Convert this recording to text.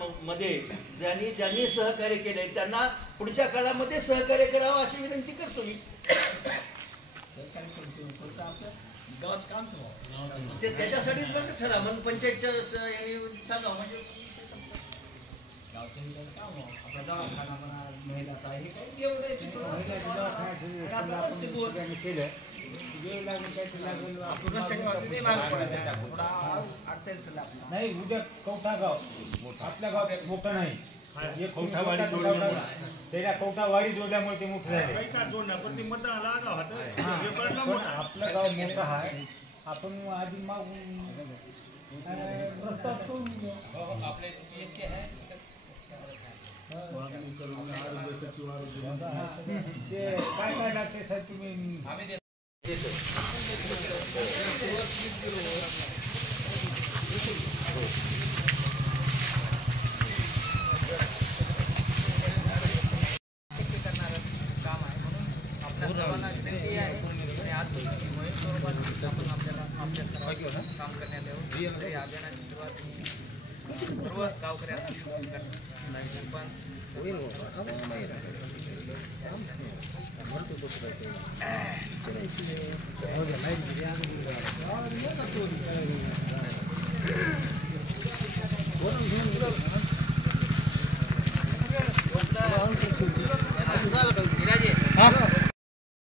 कामामध्ये ज्यांनी ज्यांनी सहकार्य केलंय त्यांना पुढच्या काळामध्ये सहकार्य करावं अशी विनंती करतो मी. गावात काम त्याच्यासाठीच मग ठरा मग पंचायतच्या सांगा म्हणजे नाही उद्या कवठा गाव आपल्या गावात मोठं नाही त्याला कवठावाडी जोडल्यामुळे ते मोठं झाले. आपलं गाव मोठं आहे आपण आधी मागून काय काय लागते सर तुम्ही काम करण्यात यावं या अभियानाची सुरुवात सर्व गावकऱ्यांना पण